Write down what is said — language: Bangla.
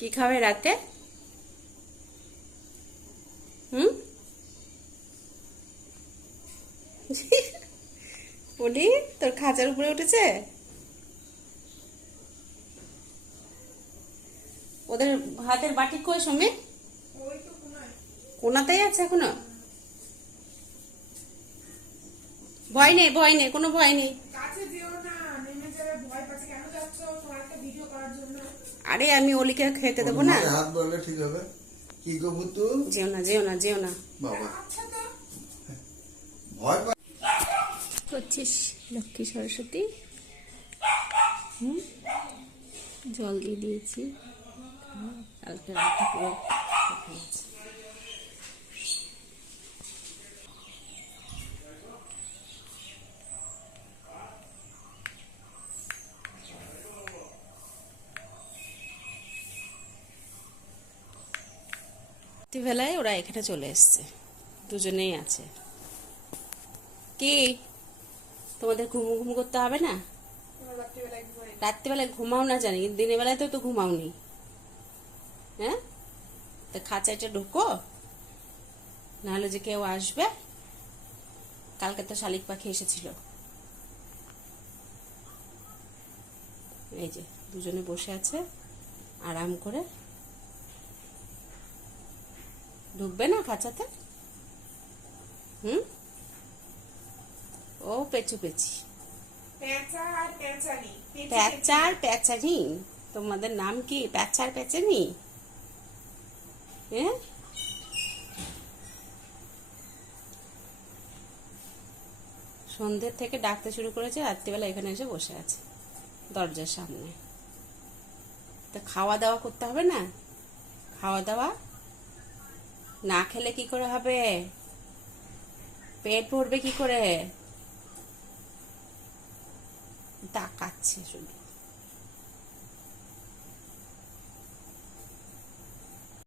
কি খাবে রাতে? হুম? বলি তোর খাঁচার উপরে উঠেছে? ওদের হাতের বাটি কই সমে? কোনাতেই আছে এখনো? ভয় নেই, ভয় নেই, কোনো ভয় নেই। আরে আমি ওলিকে খেতে দেবো না। হাত বললে ঠিক হবে। কি গো ভুতু? যেও না, যেও না, যেও না। বাবা ভয় পায়। করছিস লক্ষ্মী সরস্বতী? হুম, জল দিয়ে দিয়েছি। কালকে রাতে পুরো শুকিয়ে গেছে। রাত্রিবেলায় ওরা এখানে চলে এসছে, দুজনেই আছে। কি তোমাদের ঘুম ঘুম করতে হবে না? রাত্রিবেলায় ঘুমাও না জানি, কিন্তু দিনের বেলায় তো ঘুমাওনি। হ্যাঁ, তা খাঁচাটা ঢুকো, নাহলে যে কেউ আসবে। কালকে তো শালিক পাখি এসেছিল। এই যে দুজনে বসে আছে আরাম করে। ঢুকবে না খাঁচাতে? হুম, ও পেছু পেছি। প্যাঁচা আর প্যাঁচানি, তোমাদের নাম কি? প্যাঁচা আর প্যাঁচানি? হ্যাঁ, সন্ধ্যের থেকে ডাকতে শুরু করেছে, রাত্রিবেলা এখানে এসে বসে আছে দরজার সামনে। তা খাওয়া দাওয়া করতে হবে না? খাওয়া দাওয়া না খেলে কি করে হবে? পেট ভরবে কি করে? তাকাচ্ছে শুধু।